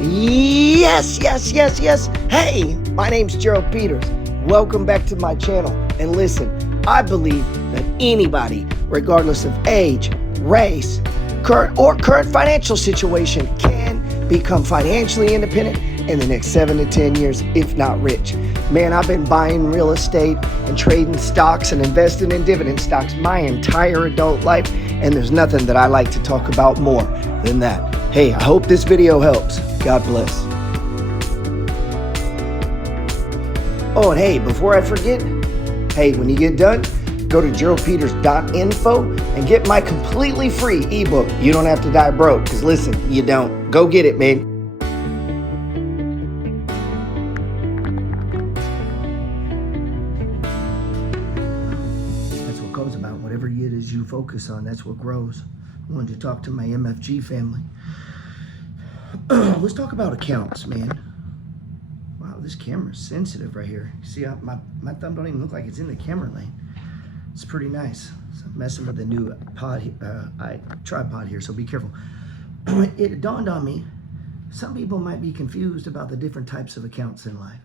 Yes, yes, yes, yes. Hey, my name's Gerald Peters. Welcome back to my channel. And listen, I believe that anybody, regardless of age, race, current financial situation, can become financially independent in the next 7 to 10 years, if not rich. Man, I've been buying real estate and trading stocks and investing in dividend stocks my entire adult life, and there's nothing that I like to talk about more than that. Hey, I hope this video helps. God bless. Oh, and hey, before I forget, hey, when you get done, go to geraldpeters.info and get my completely free ebook. You don't have to die broke, because listen, you don't. Go get it, man. That's what goes about. Whatever it is you focus on, that's what grows. I wanted to talk to my MFG family. Let's talk about accounts, man. Wow, this camera's sensitive right here. See, my thumb don't even look like it's in the camera lane. It's pretty nice. So I'm messing with the new tripod here, so be careful. It dawned on me, some people might be confused about the different types of accounts in life.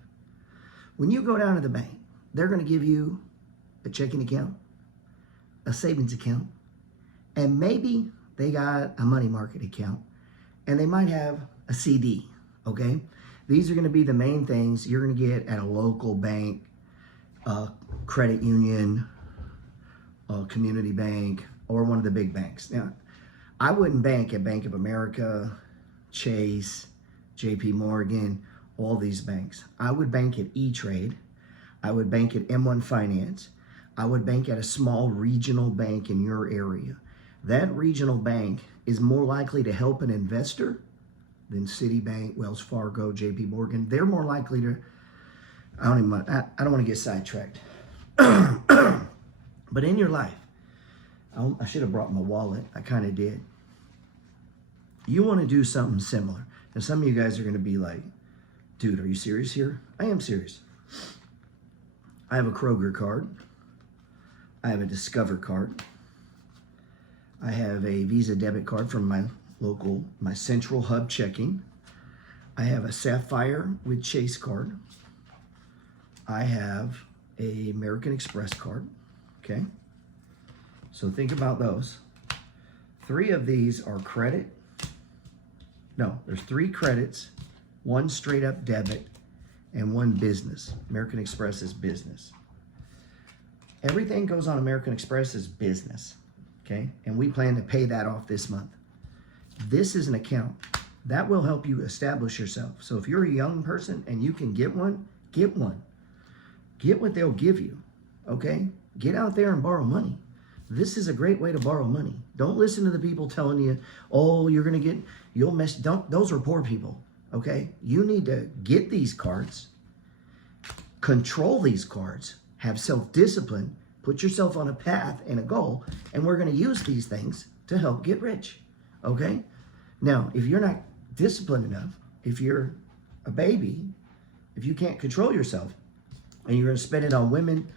When you go down to the bank, they're going to give you a checking account, a savings account, and maybe they got a money market account, and they might have a CD, okay? These are gonna be the main things you're gonna get at a local bank, credit union, community bank, or one of the big banks. Now, I wouldn't bank at Bank of America, Chase, JP Morgan, all these banks. I would bank at E-Trade. I would bank at M1 Finance. I would bank at a small regional bank in your area. That regional bank is more likely to help an investor than Citibank, Wells Fargo, JP Morgan. They're more likely to, I don't want to get sidetracked. But in your life, I should have brought my wallet. I kind of did. You want to do something similar. And some of you guys are going to be like, dude, are you serious here? I am serious. I have a Kroger card. I have a Discover card. I have a Visa debit card from my Central Hub checking. I have a Sapphire with Chase card. I have a American Express card, okay? So think about those. 3 of these are credit. No, there's 3 credits, 1 straight up debit, and 1 business. American Express is business. Everything goes on American Express is business. Okay, and we plan to pay that off this month. This is an account that will help you establish yourself. So if you're a young person and you can get one, get one. Get what they'll give you, okay? Get out there and borrow money. This is a great way to borrow money. Don't listen to the people telling you, oh, you'll mess, those are poor people, okay? You need to get these cards, control these cards, have self-discipline, put yourself on a path and a goal, and we're going to use these things to help get rich, okay? Now, if you're not disciplined enough, if you're a baby, if you can't control yourself, and you're going to spend it on women,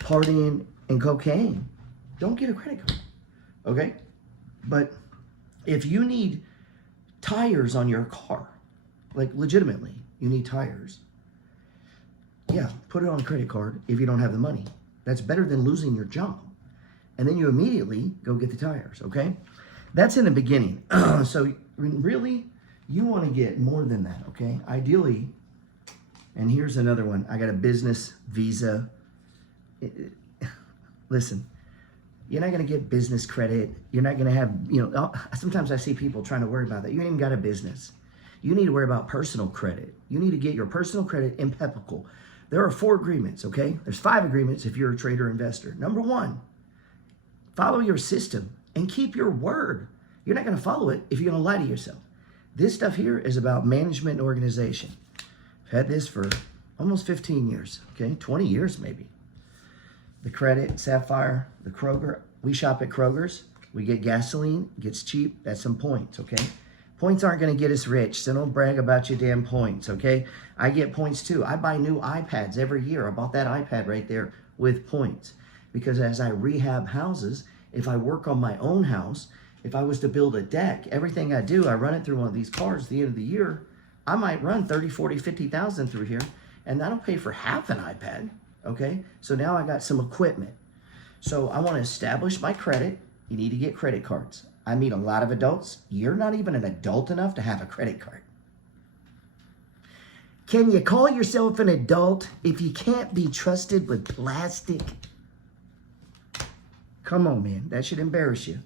partying, and cocaine, don't get a credit card, okay? But if you need tires on your car, like legitimately, you need tires, yeah, put it on a credit card if you don't have the money. That's better than losing your job. And then you immediately go get the tires, okay? That's in the beginning. So really, you want to get more than that, okay? Ideally, and here's another one. I got a business Visa. Listen, you're not going to get business credit. You're not going to have, sometimes I see people trying to worry about that. You ain't even got a business. You need to worry about personal credit. You need to get your personal credit impeccable. There are 4 agreements, okay? There's 5 agreements if you're a trader investor. Number 1, follow your system and keep your word. You're not going to follow it if you're going to lie to yourself. This stuff here is about management and organization. I've had this for almost 15 years, okay? 20 years maybe. The credit, Sapphire, the Kroger. We shop at Kroger's. We get gasoline. It gets cheap. That's some points, okay? Points aren't going to get us rich, so don't brag about your damn points, okay? I get points too. I buy new iPads every year. I bought that iPad right there with points. Because as I rehab houses, if I work on my own house, if I was to build a deck, everything I do, I run it through one of these cards. At the end of the year, I might run 30, 40, 50,000 through here, and that'll pay for half an iPad, okay? So now I got some equipment. So I want to establish my credit. You need to get credit cards. I meet a lot of adults. You're not even an adult enough to have a credit card. Can you call yourself an adult if you can't be trusted with plastic? Come on, man. That should embarrass you.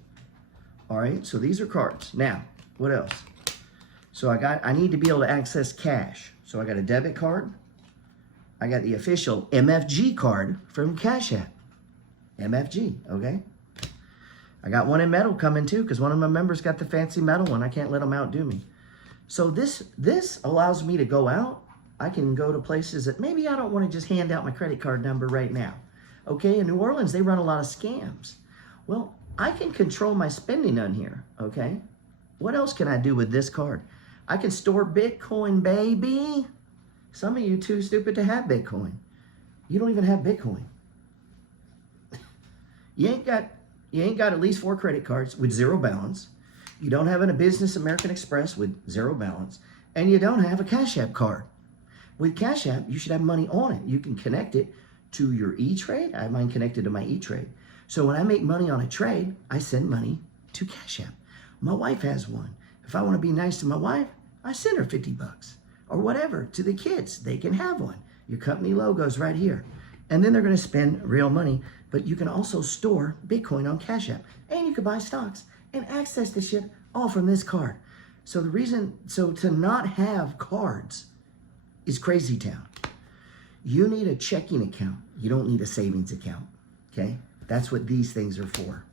All right, so these are cards. Now, what else? So I need to be able to access cash. So I got a debit card. I got the official MFG card from Cash App. MFG, okay? I got one in metal coming too, because one of my members got the fancy metal one. I can't let them outdo me. So this allows me to go out. I can go to places that maybe I don't want to just hand out my credit card number right now. Okay, in New Orleans, they run a lot of scams. Well, I can control my spending on here, okay? What else can I do with this card? I can store Bitcoin, baby. Some of you too stupid to have Bitcoin. You don't even have Bitcoin. You ain't got at least 4 credit cards with 0 balance. You don't have a Business American Express with 0 balance. And you don't have a Cash App card. With Cash App, you should have money on it. You can connect it to your E-Trade. I have mine connected to my E-Trade. So when I make money on a trade, I send money to Cash App. My wife has one. If I want to be nice to my wife, I send her 50 bucks or whatever to the kids. They can have one. Your company logo's right here. And then they're going to spend real money, but you can also store Bitcoin on Cash App. And you can buy stocks and access the shit all from this card. So to not have cards is crazy town. You need a checking account. You don't need a savings account, okay? That's what these things are for.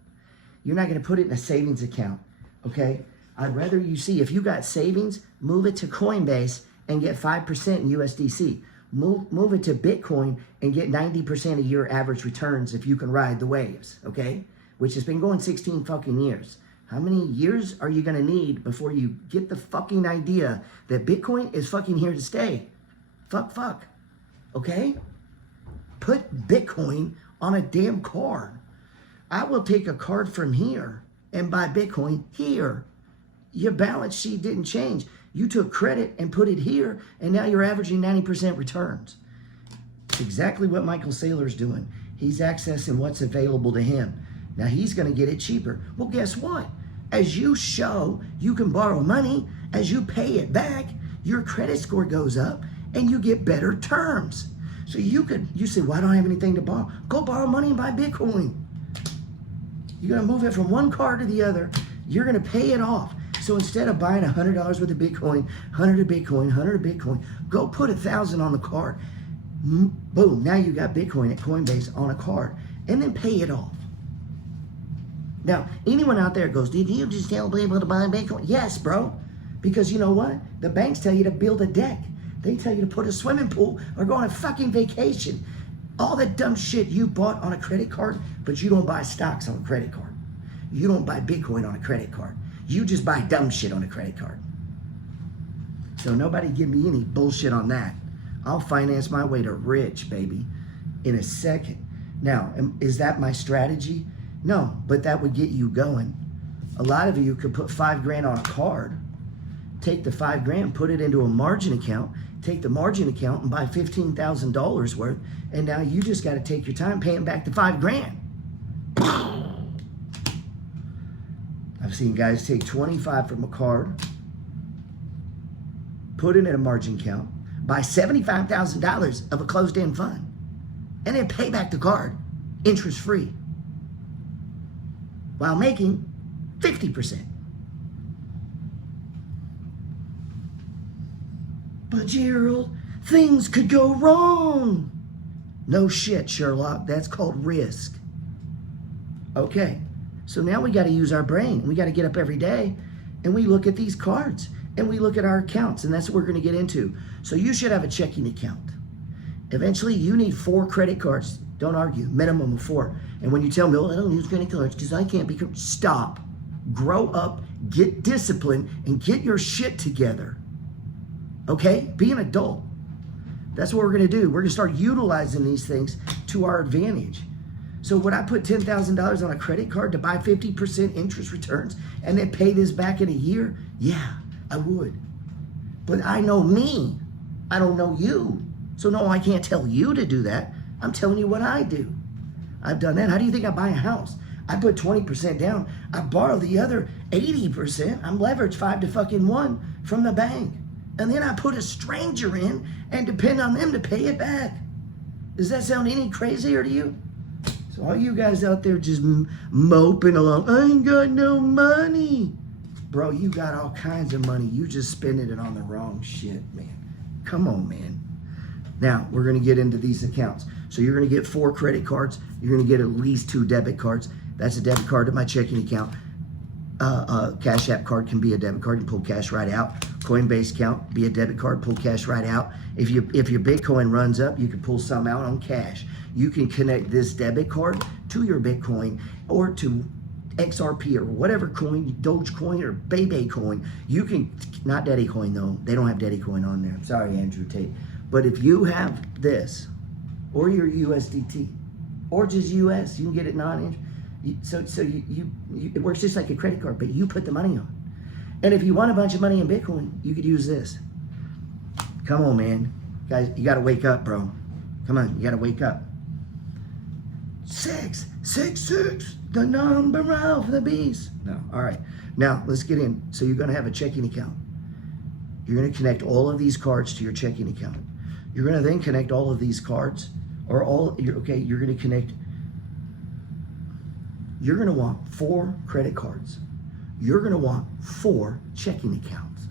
You're not going to put it in a savings account, okay? I'd rather you see, if you got savings, move it to Coinbase and get 5% in USDC. Move it to Bitcoin and get 90% of your average returns if you can ride the waves, okay? Which has been going 16 fucking years. How many years are you going to need before you get the fucking idea that Bitcoin is fucking here to stay? Fuck. Okay? Put Bitcoin on a damn card. I will take a card from here and buy Bitcoin here. Your balance sheet didn't change. You took credit and put it here, and now you're averaging 90% returns. It's exactly what Michael Saylor's doing. He's accessing what's available to him. Now he's going to get it cheaper. Well, guess what? As you show you can borrow money, as you pay it back, your credit score goes up and you get better terms. So you say, well, I don't have anything to borrow. Go borrow money and buy Bitcoin. You're going to move it from one card to the other. You're going to pay it off. So instead of buying $100 worth of Bitcoin, 100 of Bitcoin, 100 of Bitcoin, go put 1,000 on the card. Boom, now you got Bitcoin at Coinbase on a card, and then pay it off. Now, anyone out there goes, did you just tell people to buy Bitcoin? Yes, bro, because you know what? The banks tell you to build a deck. They tell you to put a swimming pool or go on a fucking vacation. All that dumb shit you bought on a credit card, but you don't buy stocks on a credit card. You don't buy Bitcoin on a credit card. You just buy dumb shit on a credit card. So nobody give me any bullshit on that. I'll finance my way to rich, baby, in a second. Now, is that my strategy? No, but that would get you going. A lot of you could put $5,000 on a card, take the $5,000, put it into a margin account, take the margin account and buy $15,000 worth, and now you just got to take your time paying back the $5,000. I've seen guys take 25 from a card, put it in a margin account, buy $75,000 of a closed-end fund, and then pay back the card interest-free while making 50%. But Gerald, things could go wrong. No shit, Sherlock. That's called risk. Okay. So now we got to use our brain. We got to get up every day and we look at these cards and we look at our accounts, and that's what we're going to get into. So you should have a checking account. Eventually, you need 4 credit cards. Don't argue. Minimum of 4. And when you tell me, oh, I don't use credit cards because I can't be... Stop. Grow up. Get disciplined and get your shit together. Okay? Be an adult. That's what we're going to do. We're going to start utilizing these things to our advantage. So would I put $10,000 on a credit card to buy 50% interest returns and then pay this back in a year? Yeah, I would. But I know me. I don't know you. So no, I can't tell you to do that. I'm telling you what I do. I've done that. How do you think I buy a house? I put 20% down. I borrow the other 80%. I'm leveraged 5-to-1 from the bank. And then I put a stranger in and depend on them to pay it back. Does that sound any crazier to you? So all you guys out there just moping along, I ain't got no money. Bro, you got all kinds of money. You just spending it on the wrong shit, man. Come on, man. Now, we're going to get into these accounts. So you're going to get 4 credit cards. You're going to get at least 2 debit cards. That's a debit card to my checking account. Cash App card can be a debit card. You pull cash right out. Coinbase account, be a debit card, pull cash right out. If your Bitcoin runs up, you can pull some out on cash. You can connect this debit card to your Bitcoin or to XRP or whatever coin, Dogecoin or Bebe coin. You can, not Daddy coin though. They don't have Daddy coin on there. I'm sorry, Andrew Tate. But if you have this or your USDT or just US, you can get it it works just like a credit card, but you put the money on. And if you want a bunch of money in Bitcoin, you could use this. Come on, man. Guys, you got to wake up, bro. Come on, you got to wake up. 666, the number of the beast. No, all right. Now, let's get in. So you're going to have a checking account. You're going to connect all of these cards to your checking account. You're going to then connect all of these cards, you're going to connect, you're going to want 4 credit cards. You're going to want 4 checking accounts.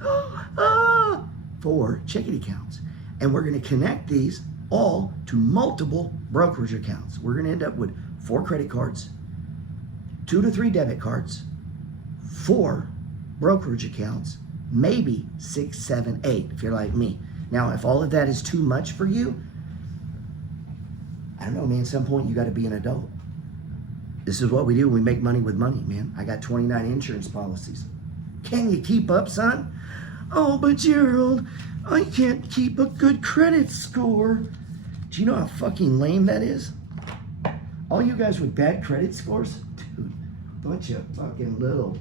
4 checking accounts. And we're going to connect these all to multiple brokerage accounts. We're going to end up with 4 credit cards, 2 to 3 debit cards, 4 brokerage accounts, maybe 6, 7, 8 if you're like me. Now, if all of that is too much for you, I don't know, man, at some point you got to be an adult. This is what we do. We make money with money, man. I got 29 insurance policies. Can you keep up, son? Oh, but Gerald, I can't keep a good credit score. Do you know how fucking lame that is? All you guys with bad credit scores? Dude, bunch of fucking little...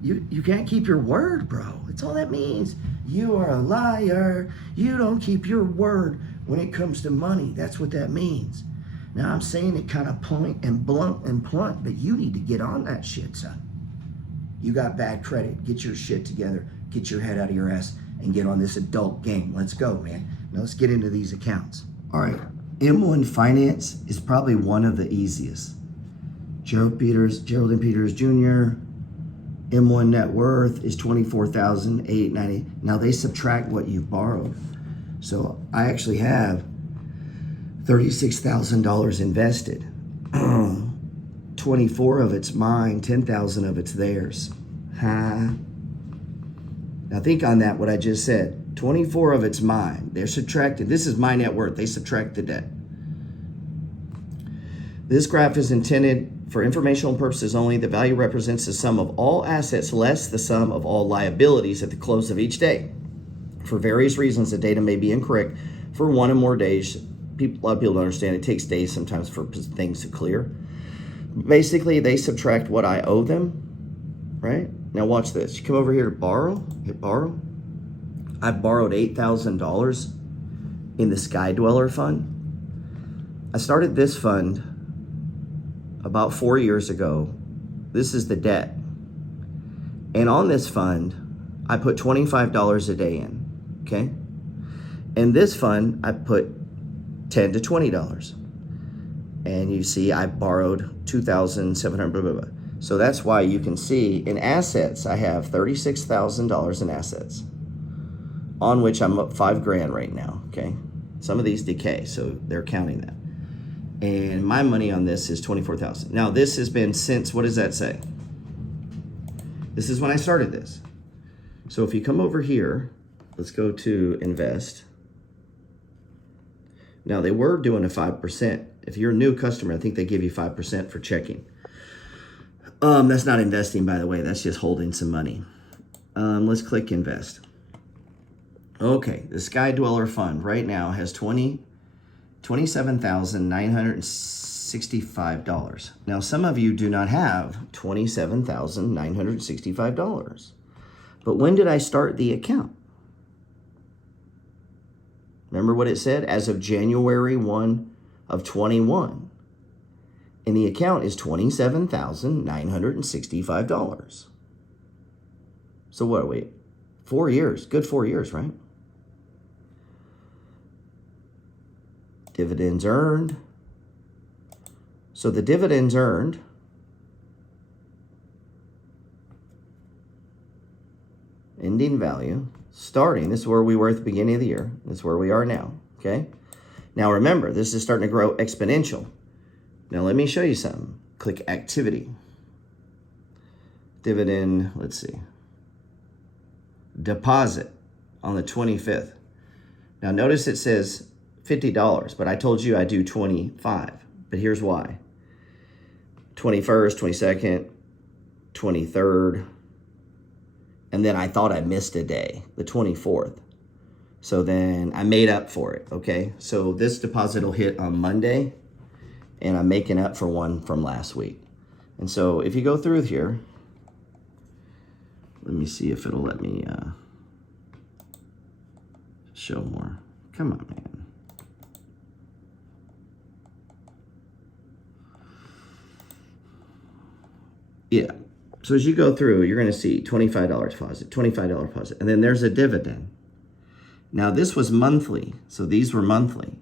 You can't keep your word, bro. That's all that means. You are a liar. You don't keep your word when it comes to money. That's what that means. Now, I'm saying it kind of point and blunt and blunt, but you need to get on that shit, son. You got bad credit. Get your shit together. Get your head out of your ass and get on this adult game. Let's go, man. Now, let's get into these accounts. All right. M1 Finance is probably one of the easiest. Gerald Peters, Gerald and Peters Jr., M1 net worth is $24,890. Now they subtract what you've borrowed. So I actually have $36,000 invested. 24 of it's mine, 10,000 of it's theirs. Now think on that, what I just said. 24 of it's mine. They're subtracted. This is my net worth. They subtract the debt. This graph is intended for informational purposes only. The value represents the sum of all assets less the sum of all liabilities at the close of each day. For various reasons, the data may be incorrect for one or more days. A lot of people don't understand. It takes days sometimes for things to clear. Basically, they subtract what I owe them, right? Now watch this. You come over here to borrow, hit borrow. I borrowed $8,000 in the Sky Dweller Fund. I started this fund about 4 years ago. This is the debt. And on this fund, I put $25 a day in, okay? And this fund, I put $10 to $20. And you see, I borrowed $2,700, blah, blah, blah. So that's why you can see in assets, I have $36,000 in assets, on which I'm up $5,000 right now, okay? Some of these decay, so they're counting that. And my money on this is $24,000. Now this has been since, what does that say? This is when I started this. So if you come over here, let's go to invest. Now they were doing a 5%. If you're a new customer, I think they give you 5% for checking. That's not investing, by the way. That's just holding some money. Let's click invest. Okay, the Sky Dweller Fund right now has $27,965. Now, some of you do not have $27,965. But when did I start the account? Remember what it said? As of January 1 of 21. And the account is $27,965. So what are we? 4 years. Good 4 years, right? Dividends earned. So the dividends earned ending value, starting, this is where we were at the beginning of the year. This is where we are now, okay? Now remember, this is starting to grow exponential. Now let me show you something. Click activity. Dividend, let's see. Deposit on the 25th. Now notice it says $50, but I told you I do 25. But here's why. 21st, 22nd, 23rd, and then I thought I missed a day, the 24th. So then I made up for it, okay? So this deposit will hit on Monday, and I'm making up for one from last week. And so if you go through here, let me see if it'll let me show more. Come on, man. Yeah. So as you go through, you're going to see $25 deposit, $25 deposit, and then there's a dividend. Now this was monthly, so these were monthly,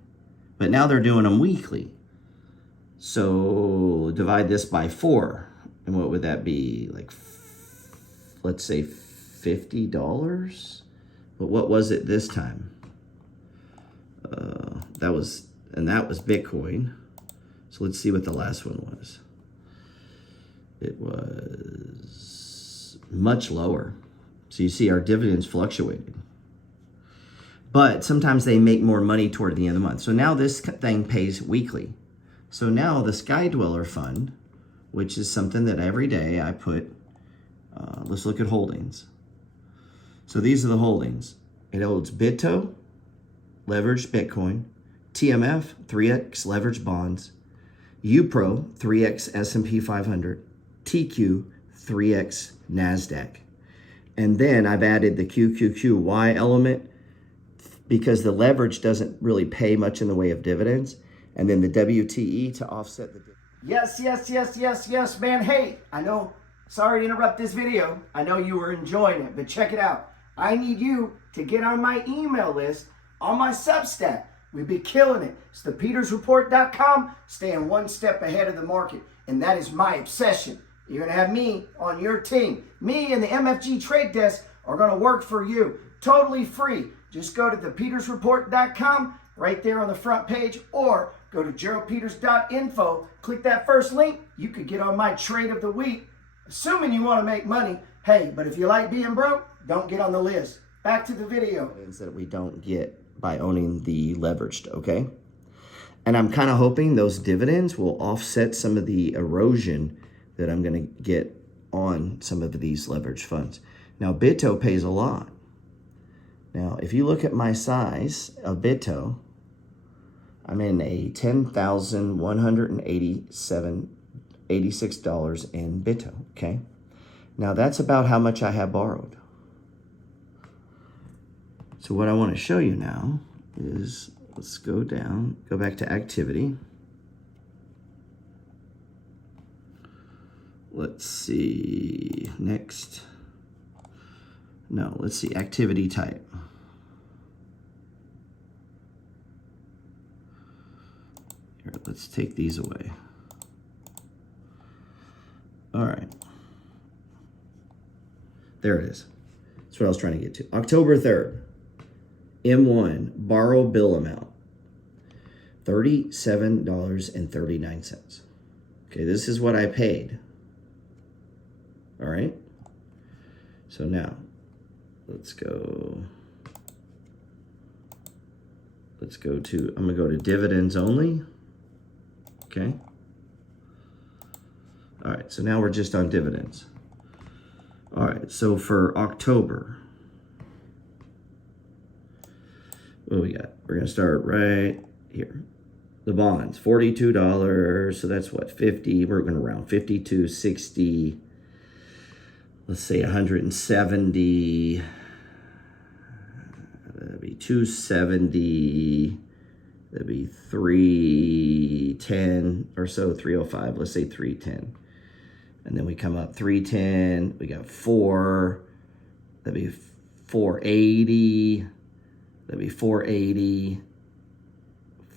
but now they're doing them weekly. So divide this by 4, and what would that be? Like, let's say $50. But what was it this time? That was Bitcoin. So let's see what the last one was. It was much lower. So you see our dividends fluctuated. But sometimes they make more money toward the end of the month. So now this thing pays weekly. So now the Sky Dweller Fund, which is something that every day I put, let's look at holdings. So these are the holdings. It holds BITO, leveraged Bitcoin, TMF, 3x leveraged bonds, UPRO, 3x S&P 500, TQ, 3x NASDAQ. And then I've added the QQQY element because the leverage doesn't really pay much in the way of dividends. And then the WTE to offset the... Yes, man. Hey, I know, sorry to interrupt this video. I know you were enjoying it, but check it out. I need you to get on my email list on my Substack. We've been killing it. It's thepetersreport.com, staying one step ahead of the market. And that is my obsession. You're going to have me on your team. Me and the MFG Trade Desk are going to work for you. Totally free. Just go to thepetersreport.com, right there on the front page, or go to geraldpeters.info. Click that first link. You could get on my trade of the week, assuming you want to make money. Hey, but if you like being broke, don't get on the list. Back to the video. That we don't get by owning the leveraged, okay? And I'm kind of hoping those dividends will offset some of the erosion that I'm going to get on some of these leveraged funds. Now, BITO pays a lot. Now, if you look at my size of BITO, I'm in a $10,186 in BITO, okay? Now, that's about how much I have borrowed. So what I want to show you now is, let's go down, go back to activity. Let's see, next. No, let's see, activity type. Here, let's take these away. All right. There it is. That's what I was trying to get to. October 3rd. M1, borrow bill amount, $37.39. Okay, this is what I paid. All right. So now, let's go to, I'm gonna go to dividends only. Okay. All right, so now we're just on dividends. All right, so for October, what do we got? We're gonna start right here. The bonds, $42, so that's what, 50, we're gonna round, 52, 60, let's say 170, that'd be 270. That'd be 310 or so, 305. Let's say 310. And then we come up 310. We got 4. That'd be 480. That'd be 480.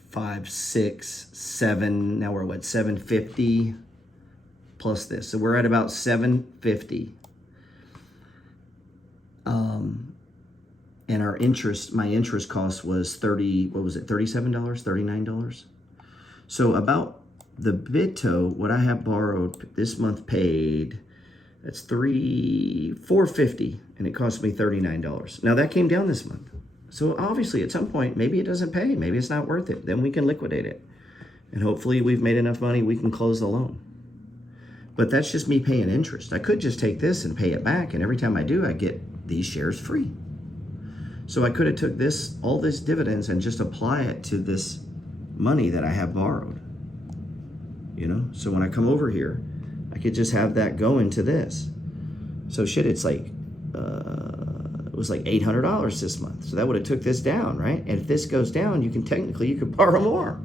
5, 6, 7. Now we're what, 750 plus this. So we're at about 750. And our interest, my interest cost was $37, $39. So about the BitTo, what I have borrowed this month paid, that's $450, and it cost me $39. Now that came down this month. So obviously at some point, maybe it doesn't pay, maybe it's not worth it. Then we can liquidate it. And hopefully we've made enough money, we can close the loan. But that's just me paying interest. I could just take this and pay it back, and every time I do, I get these shares free. So I could have took this, all this dividends, and just apply it to this money that I have borrowed. You know, so when I come over here, I could just have that go into this. So shit, it's like, it was like $800 this month. So that would have took this down, right? And if this goes down, you could borrow more.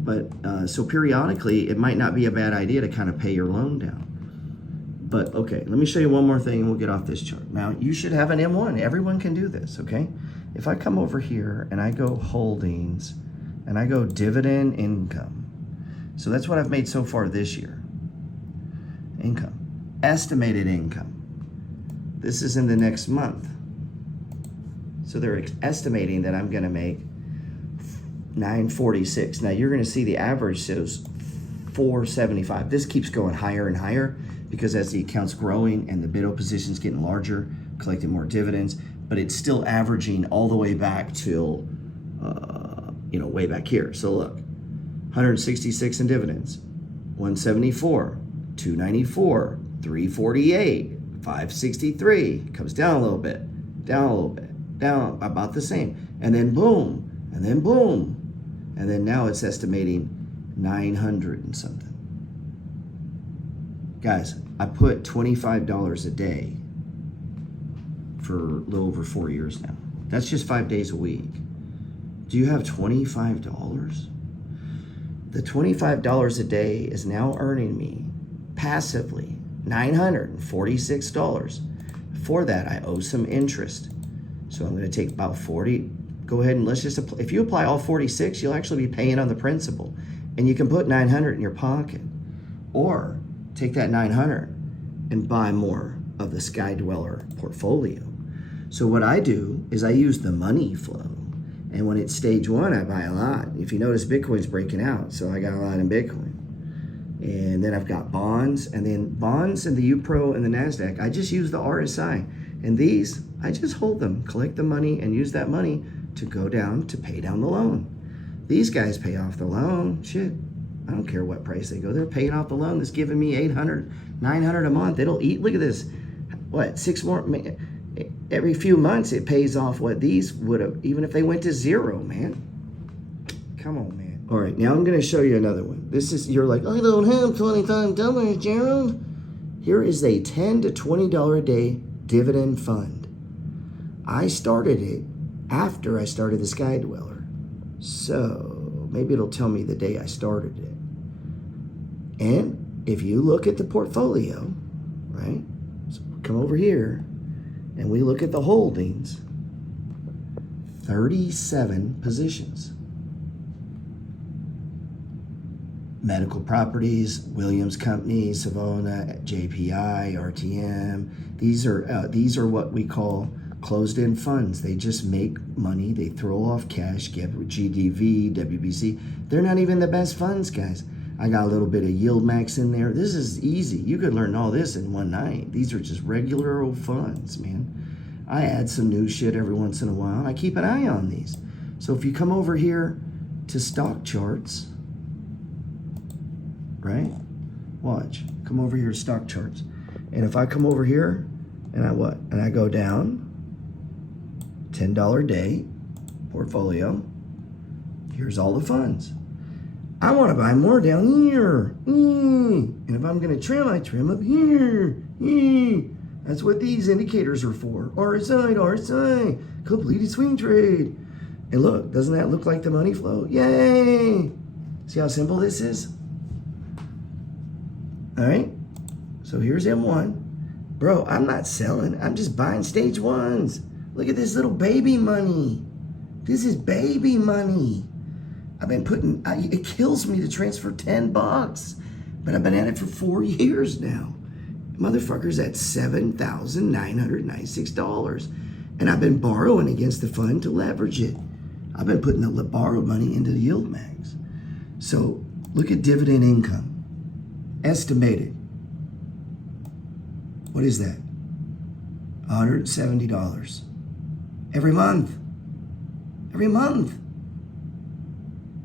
But so periodically, it might not be a bad idea to kind of pay your loan down. But okay, let me show you one more thing and we'll get off this chart. Now, you should have an M1. Everyone can do this, okay? If I come over here and I go holdings and I go dividend income. So that's what I've made so far this year. Income. Estimated income. This is in the next month. So they're estimating that I'm gonna make 946. Now you're gonna see the average shows 475. This keeps going higher and higher because as the account's growing and the BitTo position's getting larger, collecting more dividends, but it's still averaging all the way back till, way back here. So look, 166 in dividends, 174, 294, 348, 563, comes down a little bit, down about the same, and then boom, and then boom, and then now it's estimating 900 and something. Guys, I put $25 a day for a little over 4 years now. That's just 5 days a week. Do you have $25? The $25 a day is now earning me passively $946. For that, I owe some interest. So I'm going to take about 40. Go ahead and let's just apply. If you apply all 46, you'll actually be paying on the principal. And you can put 900 in your pocket. Or take that 900 and buy more of the Sky Dweller portfolio. So what I do is I use the money flow. And when it's stage 1, I buy a lot. If you notice, Bitcoin's breaking out. So I got a lot in Bitcoin. And then I've got bonds. And then bonds and the UPRO and the NASDAQ, I just use the RSI. And these, I just hold them, collect the money, and use that money to go down to pay down the loan. These guys pay off the loan. Shit, I don't care what price they go. They're paying off the loan. That's giving me $800, $900 a month. It'll eat, look at this. What, 6 more, every few months it pays off what these would have, even if they went to 0, man. Come on, man. All right, now I'm going to show you another one. This is, you're like, I don't have $25, Gerald. Here is a $10 to $20 a day dividend fund. I started it after I started the Sky Dweller. So maybe it'll tell me the day I started it. And if you look at the portfolio, right? So come over here and we look at the holdings, 37 positions. Medical Properties, Williams Company, Savona, JPI, RTM. These are what we call closed-end funds. They just make money. They throw off cash. GDV, WBC. They're not even the best funds, guys. I got a little bit of Yield Max in there. This is easy. You could learn all this in one night. These are just regular old funds, man. I add some new shit every once in a while. I keep an eye on these. So if you come over here to stock charts, right? Watch. Come over here to stock charts. And if I come over here and I go down, $10 a day portfolio. Here's all the funds. I want to buy more down here. And if I'm going to trim, I trim up here. That's what these indicators are for. RSI, completed swing trade. And look, doesn't that look like the money flow? Yay! See how simple this is? All right, so here's M1. Bro, I'm not selling. I'm just buying stage ones. Look at this little baby money. This is baby money. I've been putting, it kills me to transfer $10, but I've been at it for 4 years now. Motherfucker's at $7,996. And I've been borrowing against the fund to leverage it. I've been putting the borrowed money into the yield mags. So look at dividend income. Estimated. What is that? $170. Every month. Every month.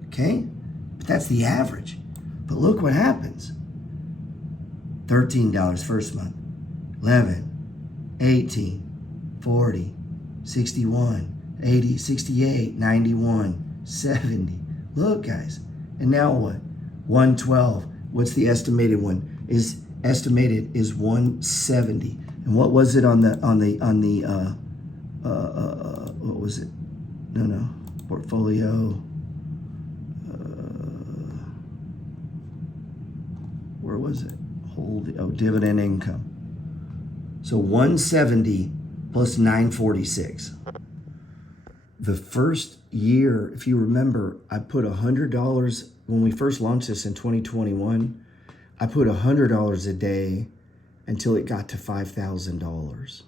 Okay? But that's the average. But look what happens. $13 first month. 11, 18, 40, 61, 80, 68, 91, 70. Look, guys. And now what? 112. What's the estimated one? Is estimated is 170. And what was it on the what was it? No. Portfolio. Where was it? Dividend income. So 170 plus 946. The first year, if you remember, I put $100 when we first launched this in 2021. I put $100 a day until it got to $5,000.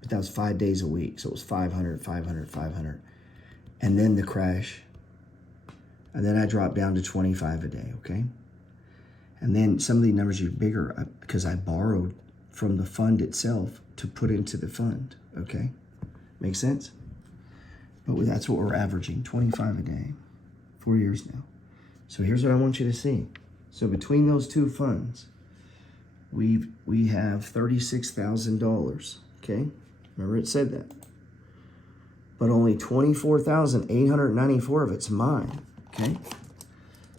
But that was 5 days a week. So it was 500, 500, 500. And then the crash. And then I dropped down to 25 a day, okay? And then some of the numbers are bigger because I borrowed from the fund itself to put into the fund, okay? Make sense? But that's what we're averaging, 25 a day, 4 years now. So here's what I want you to see. So between those two funds, we have $36,000, okay? Remember it said that. But only $24,894 of it's mine, okay?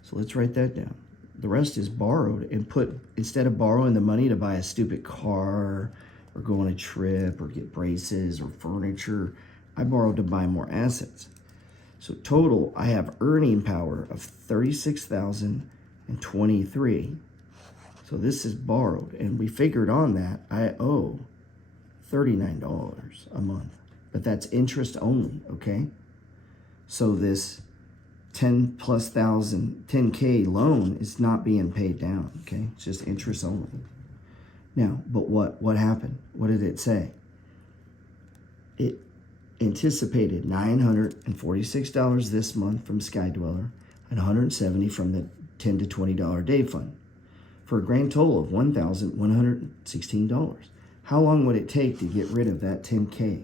So let's write that down. The rest is borrowed and put, instead of borrowing the money to buy a stupid car or go on a trip or get braces or furniture, I borrowed to buy more assets. So total, I have earning power of $36,023. So this is borrowed, and we figured on that I owe $39 a month, but that's interest only, okay? So this 10K loan is not being paid down, okay? It's just interest only. Now, but what happened? What did it say? It anticipated $946 this month from Sky Dweller and $170 from the $10 to $20 day fund for a grand total of $1,116. How long would it take to get rid of that 10K?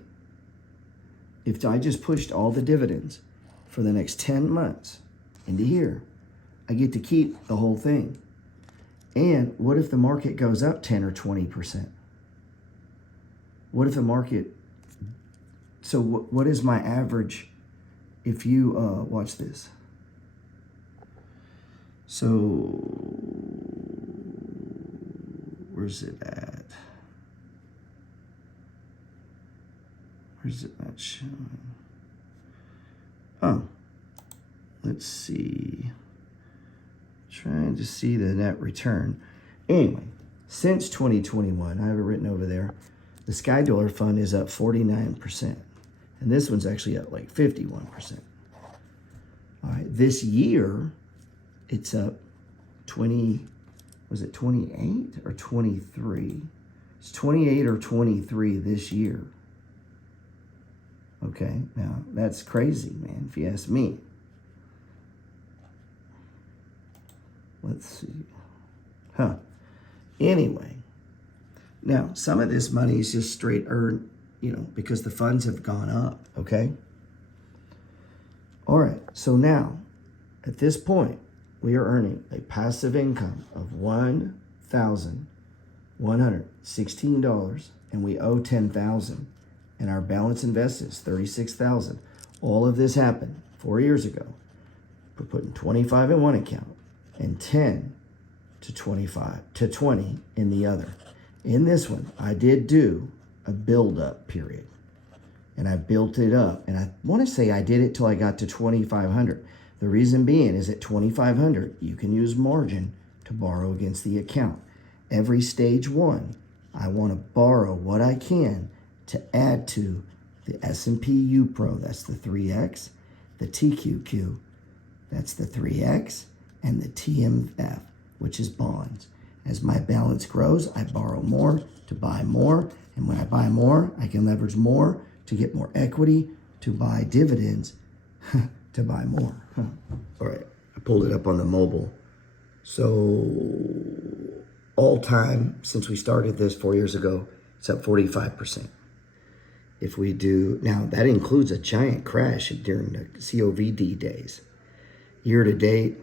If I just pushed all the dividends for the next 10 months into here, I get to keep the whole thing. And what if the market goes up 10 or 20%? What if the market, so what is my average if you, watch this. So, where's it at? Where's it not showing? Oh, let's see. Trying to see the net return. Anyway, since 2021, I have it written over there, the Sky Dweller Fund is up 49%. And this one's actually up like 51%. All right, this year, it's up 20, was it 28 or 23? It's 28 or 23 this year. Okay, now that's crazy, man, if you ask me. Let's see. Anyway, now some of this money is just straight earned, you know, because the funds have gone up, okay? All right, so now, at this point, we are earning a passive income of $1,116, and we owe $10,000, and our balance invested is $36,000. All of this happened 4 years ago. We're putting 25 in one account and 10 to 25 to 20 in the other. In this one, I did do a build-up period. And I built it up. And I want to say I did it till I got to 2,500. The reason being is at 2,500, you can use margin to borrow against the account. Every stage one, I want to borrow what I can to add to the S&P U Pro, that's the 3X, the TQQ, that's the 3X, and the TMF, which is bonds. As my balance grows, I borrow more to buy more. And when I buy more, I can leverage more to get more equity, to buy dividends, to buy more. All right, I pulled it up on the mobile. So all time since we started this 4 years ago, it's up 45%. If we do, now that includes a giant crash during the COVID days. Year to date,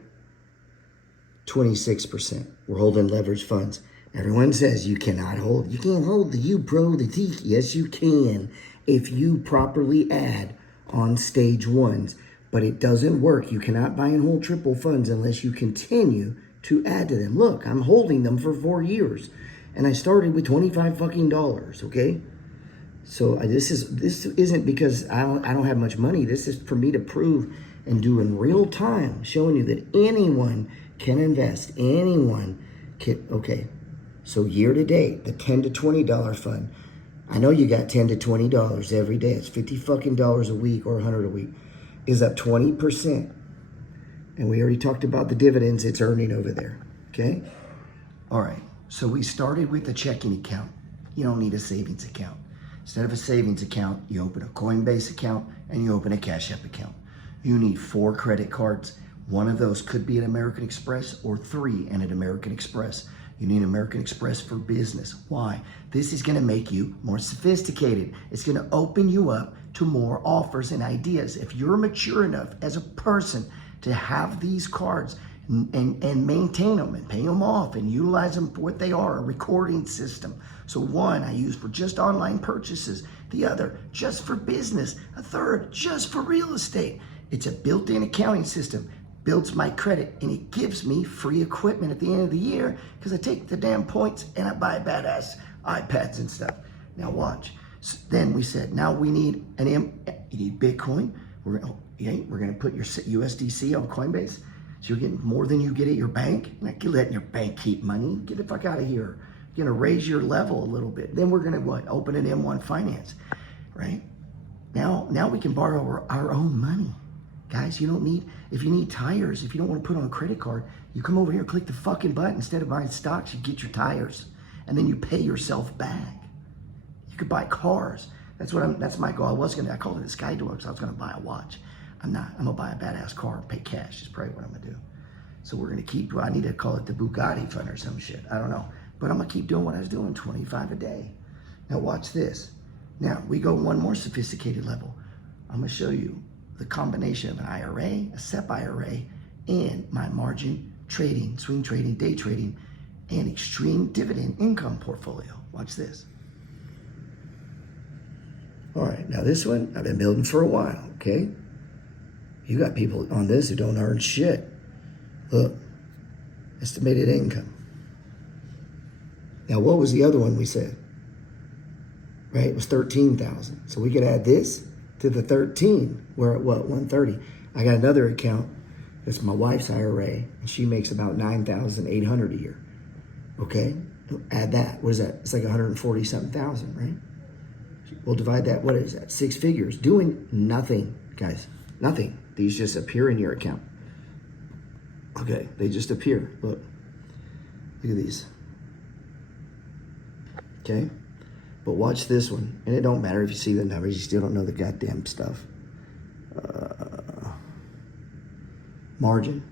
26%. We're holding leveraged funds. Everyone says you can't hold the U Pro, the T. Yes, you can if you properly add on stage ones, but it doesn't work. You cannot buy and hold triple funds unless you continue to add to them. Look, I'm holding them for 4 years, and I started with $25 fucking, okay? So this isn't because I don't have much money. This is for me to prove and do in real time, showing you that anyone can invest. Anyone can. Okay, so year to date, the $10 to $20 fund. I know you got $10 to $20 every day. It's $50 fucking a week or $100 a week. Is up 20%. And we already talked about the dividends it's earning over there. Okay? All right. So we started with a checking account. You don't need a savings account. Instead of a savings account, you open a Coinbase account and you open a Cash App account. You need 4 credit cards. One of those could be an American Express or 3 and an American Express. You need American Express for business. Why? This is going to make you more sophisticated. It's going to open you up to more offers and ideas. If you're mature enough as a person to have these cards and maintain them and pay them off and utilize them for what they are, a recording system. So one I use for just online purchases, the other just for business, a third just for real estate. It's a built-in accounting system. Builds my credit, and it gives me free equipment at the end of the year because I take the damn points and I buy badass iPads and stuff. Now watch. So then we said, now we need you need Bitcoin. We're gonna put your USDC on Coinbase, so you're getting more than you get at your bank. You're not letting your bank keep money. Get the fuck out of here. You're gonna raise your level a little bit. Then we're gonna what? Open an M1 Finance, right? Now we can borrow our own money. Guys, you don't need, if you need tires, if you don't want to put on a credit card, you come over here, click the fucking button. Instead of buying stocks, you get your tires. And then you pay yourself back. You could buy cars. That's my goal. I called it the Sky Door because I was going to buy a watch. I'm not. I'm going to buy a badass car and pay cash is probably what I'm going to do. So we're going to keep, I need to call it the Bugatti fund or some shit. I don't know. But I'm going to keep doing what I was doing, 25 a day. Now watch this. Now we go one more sophisticated level. I'm going to show you the combination of an IRA, a SEP IRA, and my margin trading, swing trading, day trading, and extreme dividend income portfolio. Watch this. All right, now this one I've been building for a while, okay? You got people on this who don't earn shit. Look, estimated income. Now what was the other one we said? Right, it was 13,000. So we could add this to the 13, we're at what, 130. I got another account, that's my wife's IRA, and she makes about 9,800 a year. Okay, add that, what is that? It's like 140 something thousand, right? We'll divide that, what is that? 6 figures, doing nothing, guys, nothing. These just appear in your account. Okay, they just appear, look at these. Okay. But watch this one, and it don't matter if you see the numbers, you still don't know the goddamn stuff. Margin,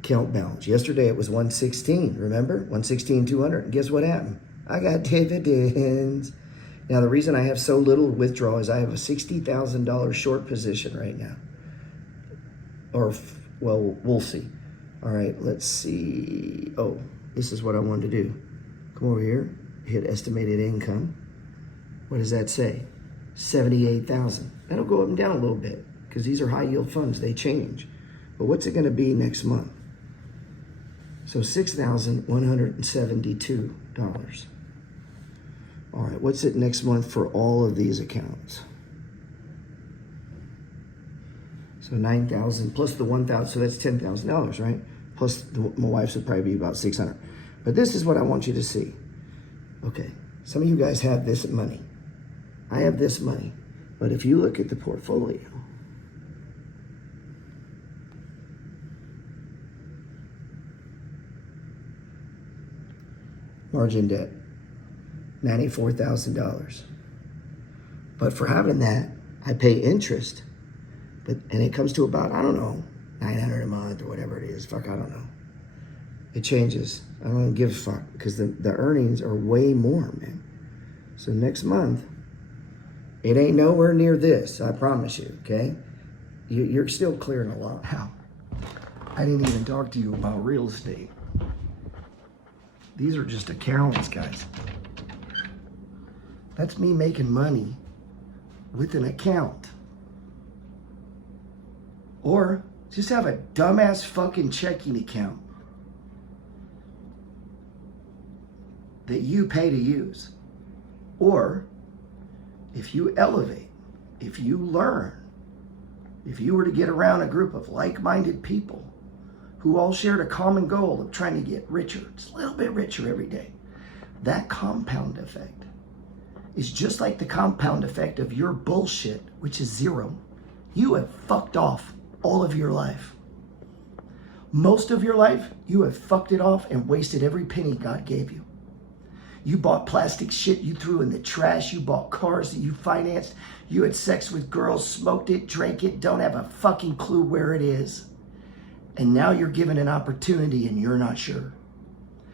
account balance. Yesterday it was 116, remember? 116,200, and guess what happened? I got dividends. Now the reason I have so little withdrawal is I have a $60,000 short position right now. Or, well, we'll see. All right, let's see. Oh, this is what I wanted to do. Come over here. Hit estimated income. What does that say? 78,000. That'll go up and down a little bit because these are high yield funds. They change. But what's it going to be next month? So $6,172. All right, what's it next month for all of these accounts? So 9,000 plus the 1,000, so that's $10,000, right? Plus my wife's would probably be about 600. But this is what I want you to see. Okay, some of you guys have this money. I have this money. But if you look at the portfolio, margin debt, $94,000. But for having that, I pay interest. And it comes to about, I don't know, $900 a month or whatever it is. Fuck, I don't know. It changes. I don't even give a fuck because the earnings are way more, man. So next month, it ain't nowhere near this, I promise you, okay? You're still clearing a lot. How? I didn't even talk to you about real estate. These are just accounts, guys. That's me making money with an account. Or just have a dumbass fucking checking account that you pay to use. Or if you elevate, if you learn, if you were to get around a group of like-minded people who all shared a common goal of trying to get richer, just a little bit richer every day, that compound effect is just like the compound effect of your bullshit, which is zero. You have fucked off all of your life. Most of your life, you have fucked it off and wasted every penny God gave you. You bought plastic shit you threw in the trash. You bought cars that you financed. You had sex with girls, smoked it, drank it, don't have a fucking clue where it is. And now you're given an opportunity and you're not sure.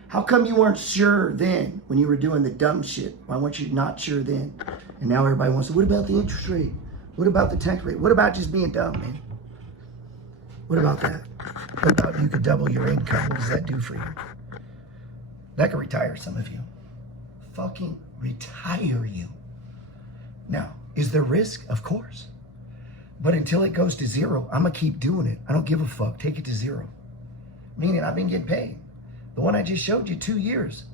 How come you weren't sure then when you were doing the dumb shit? Why weren't you not sure then? And now everybody wants to, what about the interest rate? What about the tax rate? What about just being dumb, man? What about that? What about you could double your income? What does that do for you? That could retire some of you. Fucking retire you. Now, is there risk? Of course. But until it goes to zero, I'm going to keep doing it. I don't give a fuck. Take it to zero. Meaning I've been getting paid. The one I just showed you, 2 years.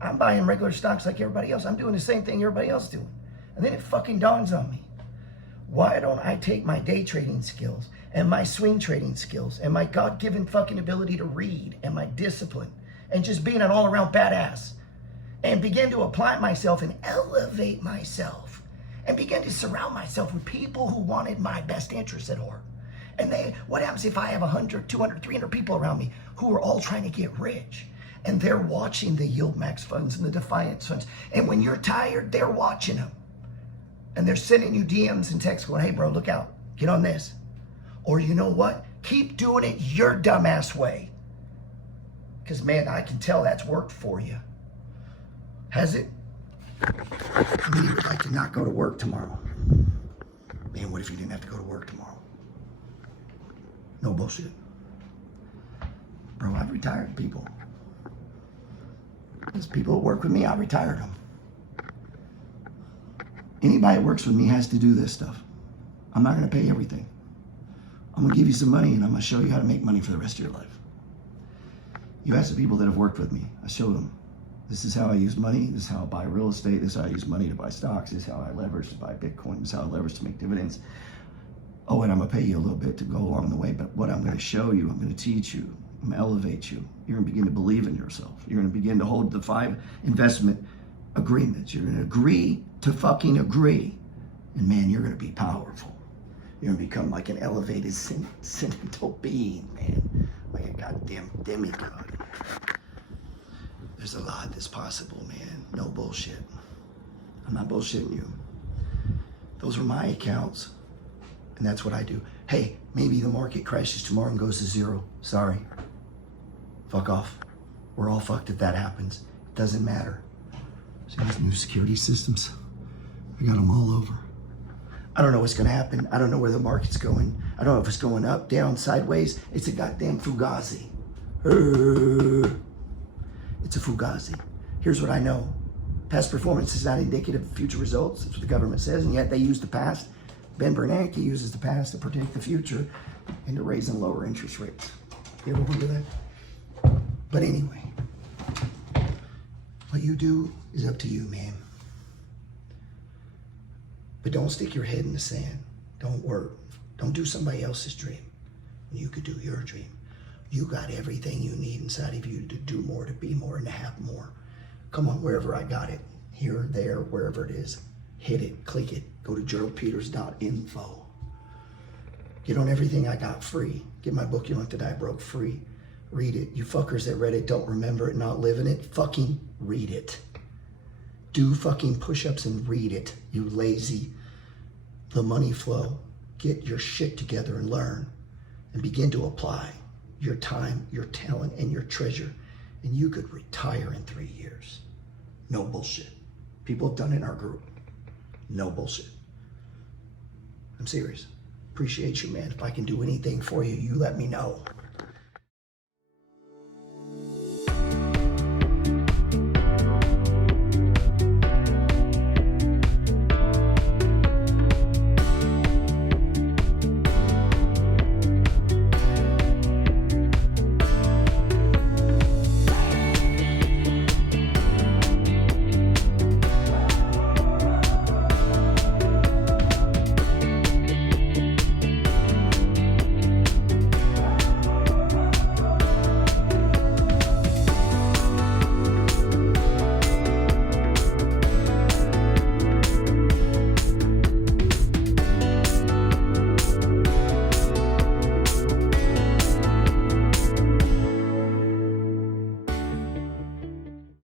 I'm buying regular stocks like everybody else. I'm doing the same thing everybody else is doing. And then it fucking dawns on me. Why don't I take my day trading skills and my swing trading skills and my God-given fucking ability to read and my discipline and just being an all-around badass and begin to apply myself and elevate myself and begin to surround myself with people who wanted my best interests at heart? And what happens if I have 100, 200, 300 people around me who are all trying to get rich? And they're watching the Yield Max funds and the Defiance funds. And when you're tired, they're watching them. And they're sending you DMs and texts going, hey, bro, look out. Get on this. Or you know what? Keep doing it your dumbass way. Because, man, I can tell that's worked for you. Has it? I mean, you would like to not go to work tomorrow. Man, what if you didn't have to go to work tomorrow? No bullshit. Bro, I've retired people. There's people that work with me, I retired them. Anybody that works with me has to do this stuff. I'm not going to pay everything. I'm going to give you some money and I'm going to show you how to make money for the rest of your life. You ask the people that have worked with me, I show them. This is how I use money. This is how I buy real estate. This is how I use money to buy stocks. This is how I leverage to buy Bitcoin. This is how I leverage to make dividends. Oh, and I'm going to pay you a little bit to go along the way. But what I'm going to show you, I'm going to teach you, I'm going to elevate you. You're going to begin to believe in yourself. You're going to begin to hold the 5 investment agreements. You're going to agree to fucking agree. And man, you're going to be powerful. You're going to become like an elevated sentimental being, man. Like a goddamn demigod. There's a lot that's possible, man. No bullshit. I'm not bullshitting you. Those are my accounts. And that's what I do. Hey, maybe the market crashes tomorrow and goes to zero. Sorry. Fuck off. We're all fucked if that happens. It doesn't matter. See these new security systems? I got them all over. I don't know what's going to happen. I don't know where the market's going. I don't know if it's going up, down, sideways. It's a goddamn fugazi. It's a fugazi. Here's what I know. Past performance is not indicative of future results. That's what the government says, and yet they use the past. Ben Bernanke uses the past to predict the future and to raise and lower interest rates. You ever wonder that? But anyway, What you do is up to you, man. But don't stick your head in the sand. Don't work. Don't do somebody else's dream when you could do your dream. You got everything you need inside of you to do more, to be more, and to have more. Come on, wherever I got it. Here, there, wherever it is. Hit it, click it. Go to geraldpeters.info. Get on everything I got free. Get my book, You Don't Have to Die Broke, free. Read it. You fuckers that read it, don't remember it, not live in it. Fucking read it. Do fucking push-ups and read it, you lazy. The money flow. Get your shit together and learn. And begin to apply your time, your talent, and your treasure. And you could retire in 3 years. No bullshit. People have done it in our group. No bullshit. I'm serious. Appreciate you, man. If I can do anything for you, you let me know.